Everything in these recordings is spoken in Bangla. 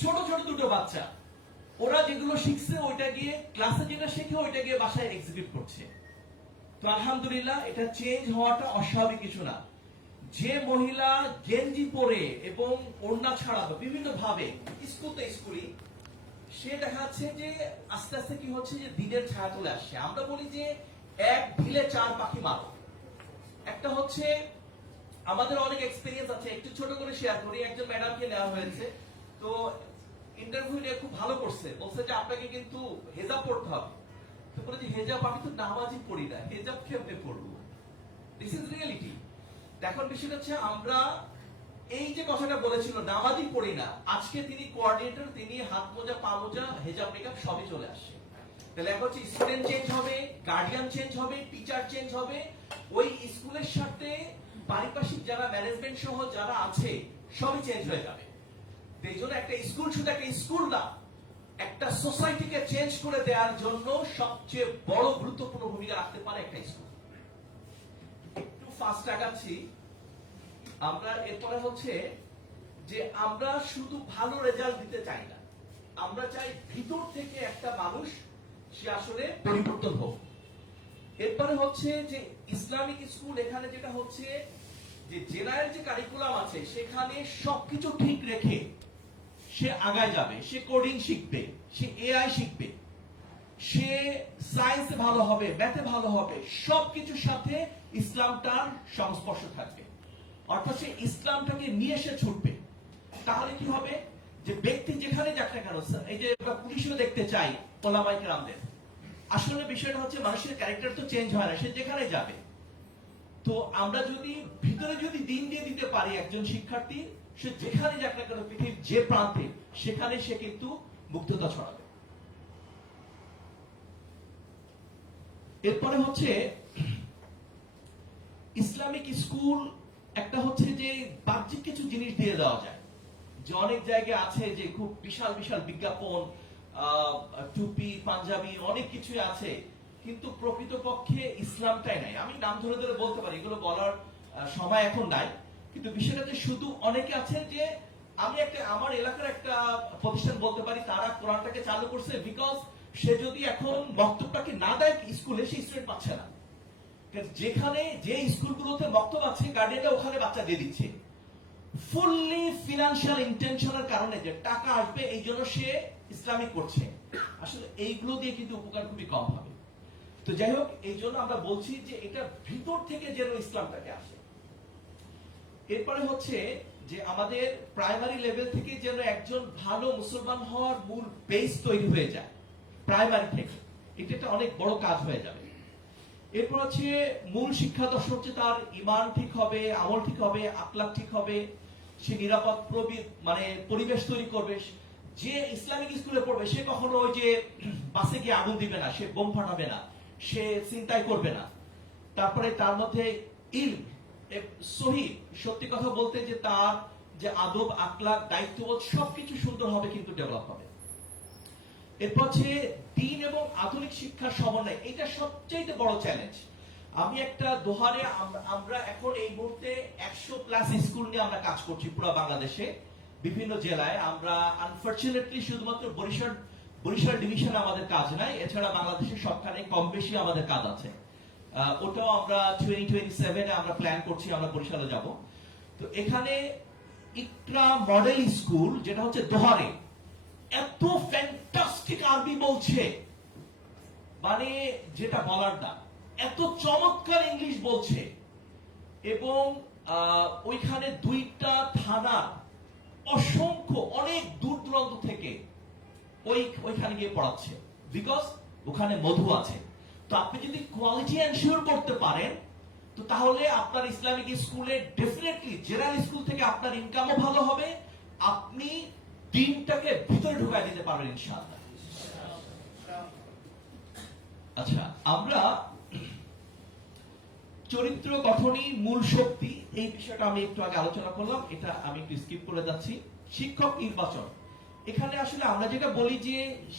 ছোট ছোট দুটো বাচ্চা, ওরা যেগুলো শিখছে ওইটা গিয়ে ক্লাসে যেটা শিখে ওইটা গিয়ে বাসায় এক্সিকিউট করছে। তো আলহামদুলিল্লাহ এটা চেঞ্জ হওয়াটা অস্বাভাবিক কিছু না। যে মহিলা গেঞ্জি পরে এবং ওড়না ছাড়া বিভিন্ন ভাবে স্কুলি, সে দেখা যাচ্ছে যে আস্তে আস্তে কি হচ্ছে যে দিনের ছায়া চলে আসছে। আমরা বলি যে এক ঢিলে চার পাখি মারো। একটা হচ্ছে আমাদের অনেক এক্সপেরিয়েন্স আছে, একটু ছোট করে শেয়ার করি। একজন ম্যাডামকে নেওয়া হয়েছে, তো ইন্টারভিউ নিয়ে খুব ভালো করছে, বলছে যে আপনাকে কিন্তু হেজাব পড়তে হবে। তো বলে যে হেজাব আমি তো নামাজই পড়ি না, হেজাব কেমনে পড়বো? This is reality. এখন বিষয়টা হচ্ছে আমরা এই যে কথাটা বলেছিল নামাজই পড়ি না, আজকে তিনি কোঅর্ডিনেটর, তিনি হাত মোজা পা মোজা হেজাব মেকআপ সবই চলে আসছে। তাহলে এখন হচ্ছে স্টুডেন্ট চেঞ্জ হবে, গার্ডিয়ান চেঞ্জ হবে, টিচার চেঞ্জ হবে, ওই স্কুলের সাথে পারিপার্শ্বিক যারা ম্যানেজমেন্ট সহ যারা আছে সবই চেঞ্জ হয়ে যাবে। এই জন্য একটা স্কুল শুধু একটা স্কুল না, একটা সোসাইটিকে চেঞ্জ করে দেওয়ার জন্য সবচেয়ে বড় গুরুত্বপূর্ণ ভূমিকা রাখতে পারে একটা স্কুল। একটু ফাস্ট আগাচ্ছি আমরা। এরপরে হচ্ছে যে আমরা শুধু ভালো রেজাল্ট দিতে চাই না, আমরা চাই ভিতর থেকে একটা মানুষ সে আসলে পরিবর্তন হোক। এরপরে হচ্ছে যে ইসলামিক স্কুল, এখানে যেটা হচ্ছে যে জেনারেল যে কারিকুলাম আছে সেখানে সবকিছু ঠিক রেখে সে আগায় যাবে। সে কোডিং শিখবে, সে এআই শিখবে, সে সায়েন্সে ভালো হবে, ম্যাথে ভালো হবে, সবকিছুর সাথে ইসলামটার সংস্পর্শ থাকবে। অর্থাৎ সে ইসলামটাকে নিয়ে এসে ছুটবে। তাহলে কি হবে যে ব্যক্তি যেখানে যাক না কেন, এই যে পুলিশও দেখতে চাই ওলামায়ে কেরামদের, আসলে বিষয়টা হচ্ছে মানুষের ক্যারেক্টার তো চেঞ্জ হয় না, সে যেখানে যাবে। তো আমরা যদি ভিতরে যদি দিন দিয়ে দিতে পারি একজন শিক্ষার্থী, সে যেখানে যাক না কেন পৃথিবীর যে প্রান্তে, সেখানে সে কিন্তু মুগ্ধতা ছড়াবে। এরপরে হচ্ছে ইসলামিক স্কুল একটা হচ্ছে যে বাহ্যিক কিছু জিনিস দিয়ে দেওয়া যায়, যে অনেক জায়গায় আছে যে খুব বিশাল বিশাল বিজ্ঞাপন, টুপি, পাঞ্জাবি, অনেক কিছুই আছে, কিন্তু প্রকৃতপক্ষে ইসলামটাই নাই। আমি নাম ধরে ধরে বলতে পারি, এগুলো বলার সময় এখন নাই, কিন্তু বিষয়টা যে শুধু অনেকে আছে যে আমি একটা আমার এলাকার একটা প্রতিষ্ঠান বলতে পারি, তারা কোরআনটাকে চালু করছে বিকজ সে যদি এখন বক্তব্যটাকে না দেয় স্কুলে, সে স্টুডেন্ট পাচ্ছে না। যেখানে যে স্কুলগুলোতে বক্তব্য আছে গার্ডিয়ানরা ওখানে বাচ্চা দিয়ে দিচ্ছে, ফুললি ফিনান্সিয়াল ইন্টেনশনের কারণে, যে টাকা আসবে এই জন্য সে ইসলামিক করছে। আসলে এইগুলো দিয়ে কিন্তু উপকার খুবই কম হবে। তো যাই হোক, এই জন্য আমরা বলছি যে এটা ভিতর থেকে যেন ইসলামটাকে আসে। এরপরে হচ্ছে যে আমাদের প্রাইমারি লেভেল থেকে যেন একজন ভালো মুসলমান হওয়ার মূল বেস তৈরি হয়ে যায় প্রাইমারি থেকে, এটা একটা অনেক বড় কাজ হয়ে যাবে। এরপর হচ্ছে মূল শিক্ষা দর্শন হচ্ছে তার ঈমান ঠিক হবে, আমল ঠিক হবে, আখলাক ঠিক হবে, সে নিরাপদ মানে পরিবেশ তৈরি করবে। যে ইসলামিক স্কুলে পড়বে সে কখনো ওই যে বাসে গিয়ে আগুন দিবে না, সে বোম ফাটাবে না, সে চিন্তাই করবে না। তারপরে তার মধ্যে ইলম, সহি, সত্যি কথা বলতে যে তার যে আদব, আখলাক, দায়িত্ববোধ সবকিছু সুন্দর হবে, কিন্তু ডেভেলপ হবে। এরপর হচ্ছে দিন এবং আধুনিক শিক্ষার সমন্বয়, এটা সবচেয়ে বড় চ্যালেঞ্জ। আমি একটা দোহারে, আমরা এখন এই মুহূর্তে 100+ স্কুল নিয়ে আমরা কাজ করছি পুরো বাংলাদেশে বিভিন্ন জেলায়। আমরা আনফরচুনেটলি শুধুমাত্র বরিশাল ডিভিশনে আমাদের কাজ নাই, এছাড়া বাংলাদেশের সবখানে কম বেশি আমাদের কাজ আছে। ওটাও আমরা 2027 আমরা প্ল্যান করছি, আমরা বরিশালে যাব। তো এখানে ইকরা মডেল স্কুল, যেটা হচ্ছে দোহারে, এত ফ্যান্টাস্টিক আরবি বলছে, মানে যেটা বলার না, এত চমৎকার ইংলিশ বলছে, এবং ওইখানে 2টা থানা, অসংখ্য অনেক দূর দূরান্ত থেকে ওইখানে গিয়ে পড়াচ্ছে, বিকজ ওখানে মধু আছে। তো আপনি যদি কোয়ালিটি এনশিওর করতে পারেন, তো তাহলে আপনার ইসলামিক স্কুলে ডেফিনেটলি জেনারেল স্কুল থেকে আপনার ইনকামও ভালো হবে, আপনি দিনটাকে ভিতরে ঢুকাই দিতে পারবেন ইনশাআল্লাহ। আচ্ছা, আমরা চরিত্র গঠনই মূল শক্তি, এই বিষয়টা আমি একটু আগে আলোচনা করলাম, এটা আমি একটু স্কিপ করে যাচ্ছি। শিক্ষক নির্বাচন, এখানে আসলে আমরা যেটা বলি যে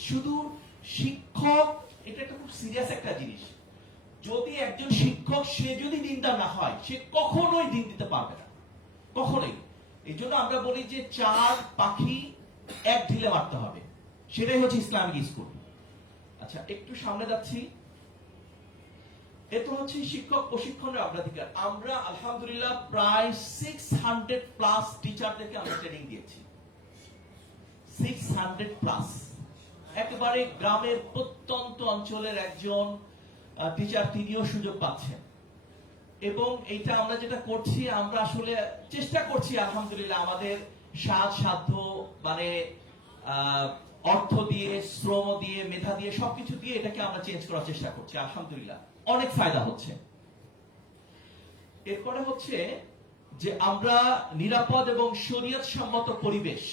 শুধু শিক্ষক, এটা একটা খুব সিরিয়াস একটা জিনিস। যদি একজন শিক্ষক সে যদি দিনদার না হয়, সে কখনোই দিন দিতে পারবে না, কখনোই। এই জন্য আমরা বলি যে 4 পাখি এক ঢিলে মারতে হবে, সেটাই হচ্ছে ইসলামিক স্কুল। আচ্ছা, একটু সামনে যাচ্ছি। এরপর হচ্ছে শিক্ষক প্রশিক্ষণের অগ্রাধিকার। আমরা আলহামদুলিল্লাহ প্রায় 600 প্লাস টিচারদেরকে আমরা ট্রেনিং দিয়েছি। 600 প্লাস, একেবারে গ্রামের প্রত্যন্ত অঞ্চলের একজন টিচার, তিনিও সুযোগ পাচ্ছেন। এবং এইটা আমরা যেটা করছি, আমরা আসলে চেষ্টা করছি আলহামদুলিল্লাহ আমাদের সাধ্য, মানে অর্থ দিয়ে, শ্রম দিয়ে, মেধা দিয়ে, সবকিছু দিয়ে এটাকে আমরা চেঞ্জ করার চেষ্টা করছি। আলহামদুলিল্লাহ অনেক ফায়দা হচ্ছে। এরপরে হচ্ছে যে আমরা নিরাপদ এবং শরীয়ত সম্মত পরিবেশ,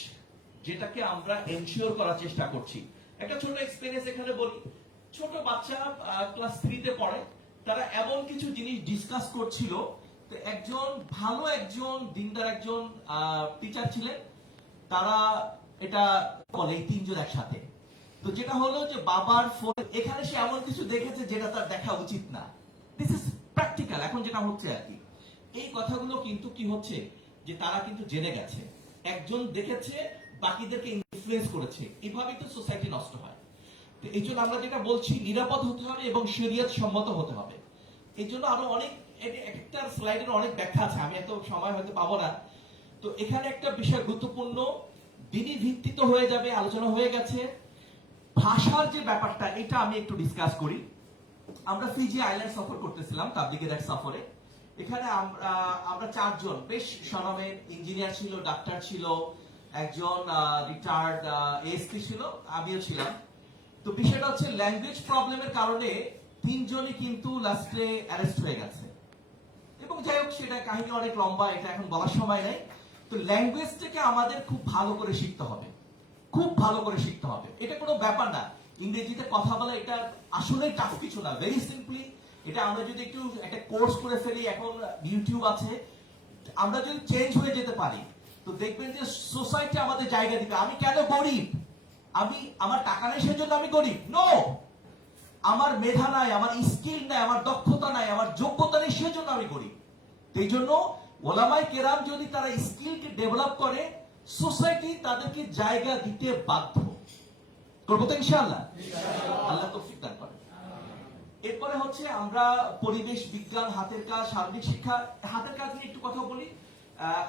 যেটাকে আমরা এনশিওর করার চেষ্টা করছি। একটা ছোট এক্সপেরিয়েন্স এখানে বলি। ছোট বাচ্চা ক্লাস 3 তে পড়ে, তারা এমন কিছু জিনিস ডিসকাস করছিল। তো একজন দিনদার একজন টিচার ছিলেন, তারা এটা বলে এই তিনজন একসাথে। তো যেটা হলো যে বাবার ফোন, এখানে সে এমন কিছু দেখেছে যেটা তার দেখা উচিত না। This is practical. এখন যেটা হচ্ছে আর কি, এই কথাগুলো কিন্তু কি হচ্ছে যে তারা কিন্তু জেনে গেছে, একজন দেখেছে, বাকিদেরকে ইনফ্লুয়েন্স করেছে, এভাবেই তো সোসাইটি নষ্ট হয়। তো এই জন্য আমরা যেটা বলছি, নিরাপদ হতে হবে এবং শরীয়ত সম্মত হতে হবে। এই জন্য আরো অনেক, একটা স্লাইডের অনেক ব্যাখ্যা আছে, আমি এত সময় হয়তো পাবো না। তো এখানে একটা বিষয় গুরুত্বপূর্ণ, দিনী ভিত্তিত হয়ে যাবে, আলোচনা হয়ে গেছে। ভাষার যে ব্যাপারটা, এটা আমি একটু ডিসকাস করি। আমরা ফিজি আইল্যান্ড সফর করতেছিলাম, তাবলিগের এক সফরে। এখানে আমরা 4 জন বেশ স্বনামের ইঞ্জিনিয়ার ছিল, ডাক্তার ছিল, একজন রিটায়ার্ড এএসপি ছিল, আমিও ছিলাম। তো বিষয়টা হচ্ছে ল্যাঙ্গুয়েজ প্রবলেমের কারণে 3 জনই কিন্তু লাস্টে অ্যারেস্ট হয়ে গেছে। এবং যাই হোক, সেটা কাহিনী অনেক লম্বা, এটা এখন বলার সময় নেই। তো ল্যাঙ্গুয়েজটাকে আমাদের খুব ভালো করে শিখতে হবে, খুব ভালো করে শিখতে হবে। এটা কোনো ব্যাপার না, ইংরেজিতে কথা বলা এটা আসলে টাফ কিছু না, ভেরি সিম্পলি। এটা আমরা যদি একটু একটা কোর্স করে ফেলি, এখন ইউটিউব আছে, আমরা যদি চেঞ্জ হয়ে যেতে পারি, তো দেখবেন যে সোসাইটি আমাদের জায়গা দিবে। আমি কেন গরিব? আমার টাকা নেই সেজন্য আমি গরিব? নো, আমার মেধা নাই, আমার স্কিল নাই, আমার দক্ষতা নাই, আমার যোগ্যতা নেই, সেজন্য আমি গরিব। এই জন্য ওলামায়ে কেরাম যদি তারা স্কিলকে ডেভেলপ করে, সোসাইটি তাদেরকে জায়গা দিতে বাধ্য। করবো তো ইনশাআল্লাহ, আল্লাহ তৌফিক দান করেন। এরপরে হচ্ছে আমরা পরিবেশ বিজ্ঞান, হাতের কাজ, শারীরিক শিক্ষা। হাতের কাজ নিয়ে একটু কথা বলি।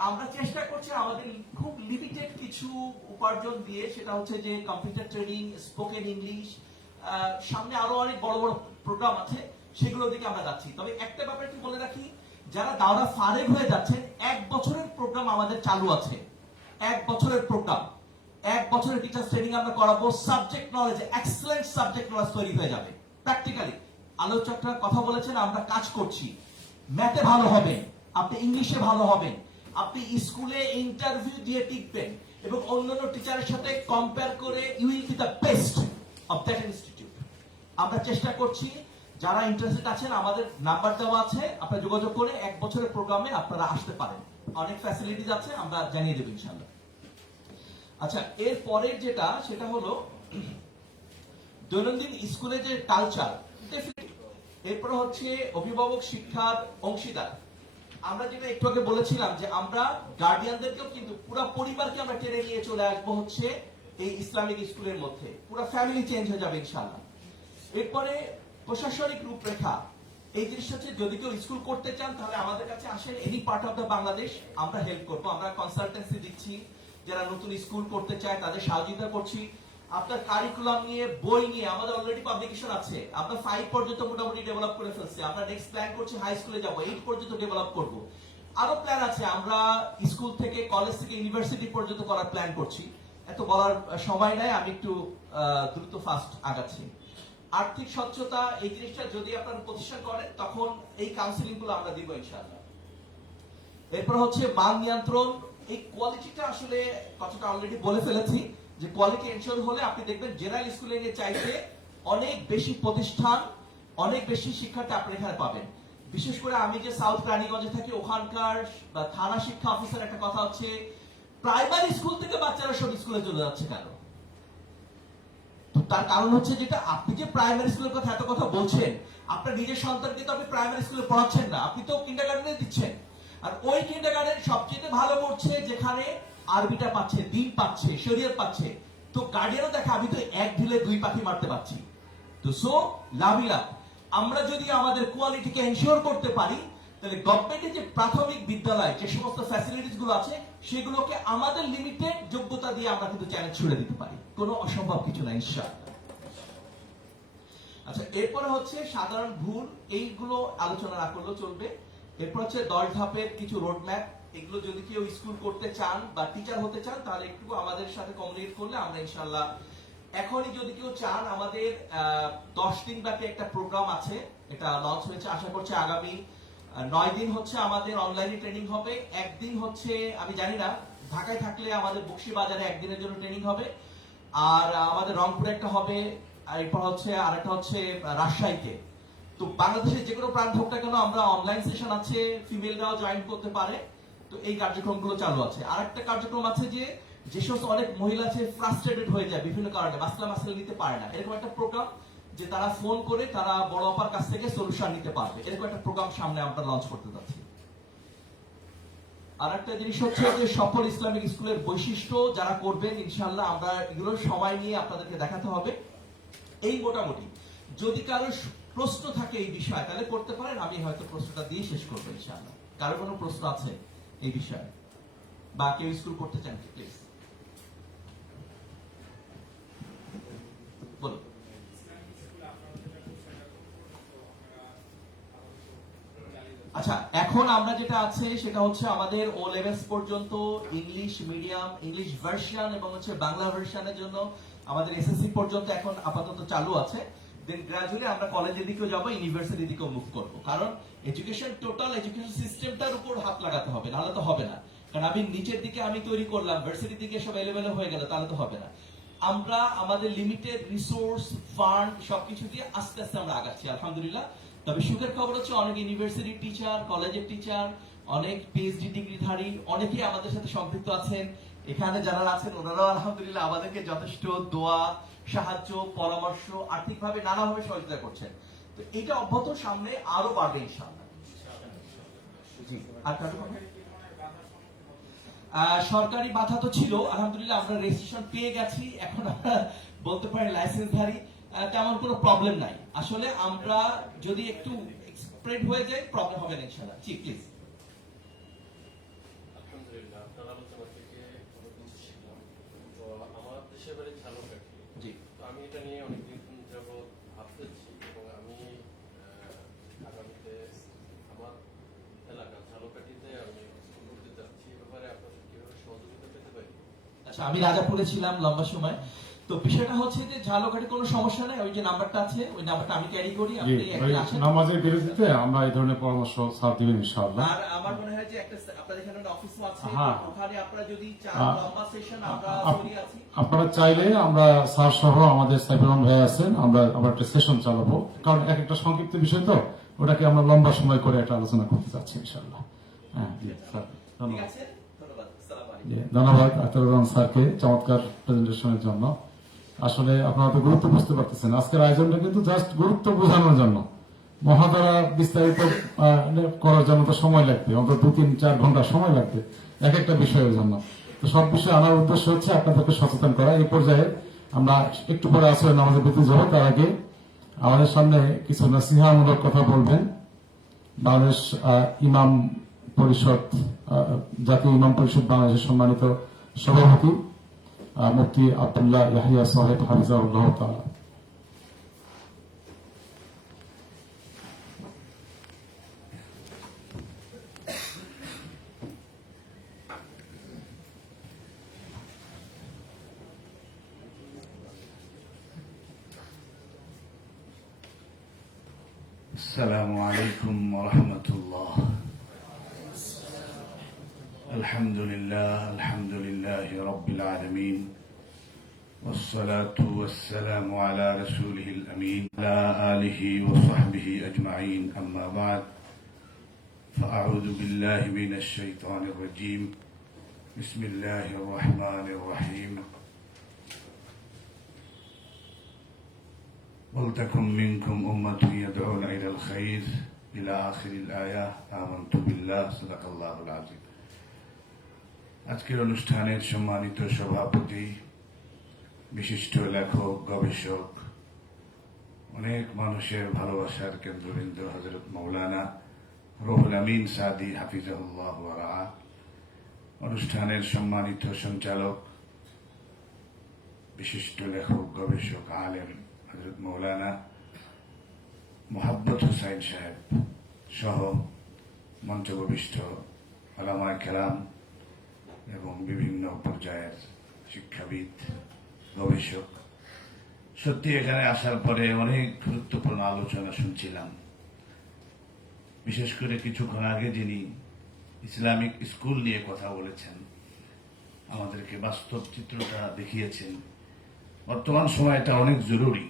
আমরা চেষ্টা করছি আমাদের খুব লিমিটেড কিছু উপার্জন দিয়ে, সেটা হচ্ছে যে কম্পিউটার ট্রেনিং, স্পোকেন ইংলিশ, সামনে আরো অনেক বড় বড় প্রোগ্রাম আছে, সেগুলোর দিকে আমরা যাচ্ছি। তবে একটা ব্যাপার একটু বলে রাখি, যারা দাওরা ফারেগ হয়ে যাচ্ছেন, 1 বছরের প্রোগ্রাম আমাদের চালু আছে। 1 বছরের প্রোগ্রাম, 1 বছরের টিচার ট্রেনিং আমরা করাবো। Subject knowledge, excellent subject knowledge তৈরি হয়ে যাবে প্র্যাকটিক্যালি। আলোচকরা কথা বলেছেন, আমরা কাজ করছি। ম্যাথে ভালো হবেন, আপনি ইংলিশে ভালো হবেন, আপনি স্কুলে ইন্টারভিউ দিয়ে টিকবেন এবং অন্যান্য টিচারের সাথে কম্পেয়ার করে you will be the best of that institute. আমরা চেষ্টা করছি, যারা ইন্টারেস্টেড আছেন আমাদের নাম্বার দেওয়া আছে, আপনারা যোগাযোগ করে 1 বছরের প্রোগ্রামে আপনারা আসতে পারেন। অনেক ফ্যাসিলিটিস আছে, আমরা জানিয়ে দেব ইনশাআল্লাহ। আচ্ছা, এর পরের যেটা, সেটা হলো দৈনন্দিন স্কুলে যে কালচার। এরপর হচ্ছে অভিভাবক শিক্ষার অংশীদার। আমরা যেটা একটু আগে বলেছিলাম যে আমরা গার্ডিয়ানদেরকেও কিন্তু পুরো পরিবারকে আমরা টেনে নিয়ে চলে আসবো হচ্ছে এই ইসলামিক স্কুলের মধ্যে। পুরো ফ্যামিলি চেঞ্জ হয়ে যাবে ইনশাআল্লাহ। এরপরে প্রশাসনিক রূপরেখা। এই জিনিসটা হচ্ছে, যদি কেউ স্কুল করতে চান তাহলে আমাদের কাছে আসেন, any part of the Bangladesh, আমরা হেল্প করবো। আমরা কনসালটেন্সি দিচ্ছি, যারা নতুন স্কুল করতে চায় তাদের সহযোগিতা করছি। আপনার কারিকুলাম নিয়ে, বই নিয়ে আমাদের অলরেডি পাবলিকেশন আছে। আমরা 5 পর্যন্ত মোটামুটি ডেভেলপ করে ফেলছি। আমরা নেক্সট প্ল্যান করছি হাই স্কুলে যাব, 8 পর্যন্ত ডেভেলপ করব। আরো প্ল্যান আছে, আমরা স্কুল থেকে, কলেজ থেকে ইউনিভার্সিটি পর্যন্ত করার প্ল্যান করছি। এত বলার সময় নাই, আমি একটু দ্রুত ফাস্ট আগাচ্ছি। আর্থিক স্বচ্ছতা, এই জিনিসটা যদি আপনারা প্রতিষ্ঠান করেন, তখন এই কাউন্সিলিং গুলো আমরা দিব ইনশাআল্লাহ। এরপর হচ্ছে মান নিয়ন্ত্রণ। এই কোয়ালিটিটা আসলে কথাটা অলরেডি বলে ফেলেছি, যে কোয়ালিটি এনশিওর হলে আপনি দেখবেন জেনারেল স্কুলে চাইতে অনেক বেশি প্রতিষ্ঠান, অনেক বেশি শিক্ষার্থী আপনি এখানে পাবেন। বিশেষ করে আমি যে সাউথ রানীগঞ্জে থাকি, ওখানকার থানা শিক্ষা অফিসার একটা কথা হচ্ছে, প্রাইমারি স্কুল থেকে বাচ্চারা সব স্কুলে চলে যাচ্ছে কেন? তো তার কারণ হচ্ছে, যেটা আপনি যে প্রাইমারি স্কুলের কথা এত কথা বলছেন, আপনার নিজের সন্তানকে তো আপনি প্রাইমারি স্কুলে পড়াচ্ছেন না, আপনি তো কিন্ডারগার্টেনে দিচ্ছেন। আর ওই কিন্ডারগার্টেন সবচেয়ে ভালো করছে যেখানে আরবিটা পাচ্ছে, দিন পাচ্ছে, শরীয়ত পাচ্ছে, তো গার্ডিয়ানও দেখে আমি তো এক ঢিলে দুই পাখি মারতে পারছি। তো সো লাভই লাভ। আমরা যদি আমাদের কোয়ালিটিকে এনশিওর করতে পারি, তাহলে গভর্নমেন্টের যে প্রাথমিক বিদ্যালয় যে সমস্ত ফ্যাসিলিটিস গুলো আছে সেগুলোকে আমাদের লিমিটেড যোগ্যতা দিয়ে আমরা কিন্তু চ্যালেঞ্জ ছুড়ে দিতে পারি, কোনো অসম্ভব কিছু না ইনশাআল্লাহ। আচ্ছা, এরপরে হচ্ছে সাধারণ ভুল, এইগুলো আলোচনা না করলেও চলবে। এরপর হচ্ছে 10 ধাপের কিছু রোডম্যাপ, এগুলো যদি কেউ স্কুল করতে চান বা টিচার হতে চান তাহলে একটু আমাদের সাথে কমিউনিকেট করলে আমরা ইনশাআল্লাহ, এখনই যদি কেউ চান, আমাদের 10 দিন ব্যাপী একটা প্রোগ্রাম আছে, এটা লঞ্চ হয়েছে, আশা করছি আগামী 9 দিন হচ্ছে আমাদের অনলাইনে ট্রেনিং হবে। একদিন হচ্ছে আমি জানি না, ঢাকায় থাকলে আমাদের বকশীবাজারে একদিনের জন্য ট্রেনিং হবে, আর আমাদের রংপুরে একটা হবে, আর এরপর হচ্ছে আরেকটা হচ্ছে রাজশাহীতে। তো বাংলাদেশের যে কোনো প্রান্ত হোক না কেন, আমরা অনলাইন সেশন আছে, ফিমেলরাও জয়েন করতে পারে। তো এই কার্যক্রমগুলো চালু আছে। আরেকটা কার্যক্রম আছে যে সমস্ত অনেক মহিলা আছে ফ্রাস্ট্রেটেড হয়ে যায় বিভিন্ন কারণে, মাসলা নিতে পারে না, এরকম একটা প্রোগ্রাম যে তারা ফোন করে তারা বড় আপার কাছ থেকে সলিউশন নিতে পারবে, এরকম একটা প্রোগ্রাম সামনে আমরা লঞ্চ করতে যাচ্ছি। আর একটা জিনিস হচ্ছে যে সফল ইসলামিক স্কুলের বৈশিষ্ট্য যারা করবেন ইনশাআল্লাহ আমরা এগুলোর সময় নিয়ে আপনাদেরকে দেখাতে হবে। এই মোটামুটি যদি কারো প্রশ্ন থাকে এই বিষয়ে তাহলে করতে পারেন, আমি হয়তো প্রশ্নটা দিয়ে শেষ করবো ইনশাআল্লাহ। কারো কোনো প্রশ্ন আছে এই বিষয়ে, বা কেউ স্কুল করতে চান প্লিজ বলুন। আচ্ছা, এখন আমরা যেটা আছে সেটা হচ্ছে আমাদের ও লেভেলস পর্যন্ত ইংলিশ মিডিয়াম, ইংলিশ ভার্সন এবং হচ্ছে বাংলা ভার্সনের জন্য আমাদের এসএসসি পর্যন্ত এখন আপাতত চালু আছে। দেন গ্রাজুয়ালি আমরা কলেজের দিকেও যাবো, ইউনিভার্সিটির দিকেও মুভ করবো, কারণ এডুকেশন, টোটাল এডুকেশন সিস্টেমটার উপর হাত লাগাতে হবে, নাহলে তো হবে না। কারণ আমি নিচের দিকে আমি তৈরি করলাম, ভার্সিটির দিকে সব এলেবেলে হয়ে গেল, তাহলে তো হবে না। আমরা আমাদের লিমিটেড রিসোর্স, ফান্ড সবকিছু দিয়ে আস্তে আস্তে আমরা আগাচ্ছি আলহামদুলিল্লাহ। তবে সুখের খবর হচ্ছে অনেক ইউনিভার্সিটির টিচার, কলেজের টিচার, অনেক পিএইচডি ডিগ্রিধারী অনেকেই আমাদের সাথে সম্পৃক্ত আছেন। এখানে যারা আছেন ওনারাও আলহামদুলিল্লাহ আমাদেরকে যথেষ্ট দোয়া, সাহায্য, পরামর্শ, আর্থিকভাবে নানাভাবে সহযোগিতা করছেন। তো এটা অব্যাহত সামনে আরো বাড়বে ইনশাআল্লাহ। জি, আর কারো কথা? সরকারি বাধা তো ছিল, আলহামদুলিল্লাহ আমরা রেজিস্ট্রেশন পেয়ে গেছি, এখন আমরা বলতে পারি লাইসেন্সধারী, তেমন কোনো প্রবলেম নাই। আসলে আমরা যদি একটু স্প্রেড হয়ে যায় প্রবলেম হবে না ইনশাআল্লাহ। জি প্লিজ। আলহামদুলিল্লাহ, আপনার আলোচনা থেকে অনেক কিছু শিখলাম। তো আমার দেশের বাড়ি ঝালকাঠি। জি। তো আমি এটা নিয়ে অনেকদিন যাবৎ ভাবতেছি এবং আমি আগামীতে আমার এলাকা ঝালকাঠিতে আমি স্কুল করতে চাচ্ছি। এ ব্যাপারে আপনার কিভাবে সহযোগিতা পেতে পারি? আচ্ছা, আমি রাজাপুরে ছিলাম লম্বা সময়। তো বিষয়টা হচ্ছে যে ঝালকাঠি কোনো সমস্যা নাই, ওই যে নাম্বারটা আছে ওই নাম্বারটা আমি ক্যারি করি, আপনি একদিন আসেন। নামাজের বিরতিতে আমরা এই ধরনের পরামর্শ স্যার দিবেন ইনশাআল্লাহ। আর আমার মনে হয় যে একটা আপনাদের এখানে একটা অফিসও আছে, হ্যাঁ। ওখানে আপনারা যদি চান লম্বা সেশন আমরা করি আছি। আপনারা চাইলে আমরা স্যার সহ আমাদের সাইফুর রহমান ভাই আছেন, আমরা একটা সেশন চালাবো, কারণ এক একটা সংক্ষিপ্ত বিষয় তো ওটাকে আমরা লম্বা সময় করে একটা আলোচনা করতে চাচ্ছি ইনশাআল্লাহ। হ্যাঁ জি স্যার, ঠিক ধন্যবাদ। আছে, ধন্যবাদ। আসসালামু আলাইকুম। ধন্যবাদ আখতারুর রহমান স্যারকে চমৎকার প্রেজেন্টেশনের জন্য। আসলে আপনারা তো গুরুত্ব বুঝতে পারতেছেন, আজকের আয়োজনটা কিন্তু জাস্ট গুরুত্ব বোঝানোর জন্য। মহাধারা বিস্তারিত করার জন্য তো সময় লাগবে, অন্তত 2-3-4 ঘন্টা সময় লাগবে এক একটা বিষয়ের জন্য। তো সব বিষয়ে আনার উদ্দেশ্য হচ্ছে আপনাদেরকে সচেতন করা। এই পর্যায়ে আমরা একটু পরে আসলে নামাজের প্রতি যাবো, তার আগে আমাদের সামনে কিছু নসিহামূলক কথা বলবেন বাংলাদেশ ইমাম পরিষদ, জাতীয় ইমাম পরিষদ বাংলাদেশের সম্মানিত সভাপতি মুফতি আব্দুল্লাহ ইয়াহিয়া সাহেব হাফিজাহুল্লাহ তাআলা। السلام عليكم ورحمة الله. الحمد لله رب العالمين، والصلاة والسلام على رسوله الأمين على آله وصحبه أجمعين. أما بعد، فأعوذ بالله من الشيطان الرجيم. بسم الله الرحمن الرحيم. ولتكن منكم أمة يدعون إلى الخير إلى آخر الآية. آمنت بالله. صدق الله العظيم. আজকের অনুষ্ঠানের সম্মানিত সভাপতি, বিশিষ্ট লেখক, গবেষক, অনেক মানুষের ভালোবাসার কেন্দ্রবিন্দু হযরত মাওলানা রুহুল আমিন সাদি হাফিজাহুল্লাহ ওয়া রাআহ, অনুষ্ঠানের সম্মানিত সঞ্চালক, বিশিষ্ট লেখক, গবেষক, আলেম হযরত মাওলানা মোহাব্বত হুসাইন সাহেব সহ মঞ্চভূমিষ্ঠ ওলামায়ে কেরাম এবং বিভিন্ন পর্যায়ের শিক্ষাবিদ, গবেষক, সত্যি এখানে আসার পরে অনেক গুরুত্বপূর্ণ আলোচনা শুনছিলাম। বিশেষ করে কিছুক্ষণ আগে যিনি ইসলামিক স্কুল নিয়ে কথা বলেছেন, আমাদেরকে বাস্তব চিত্রটা দেখিয়েছেন। বর্তমান সময়টা অনেক জরুরি।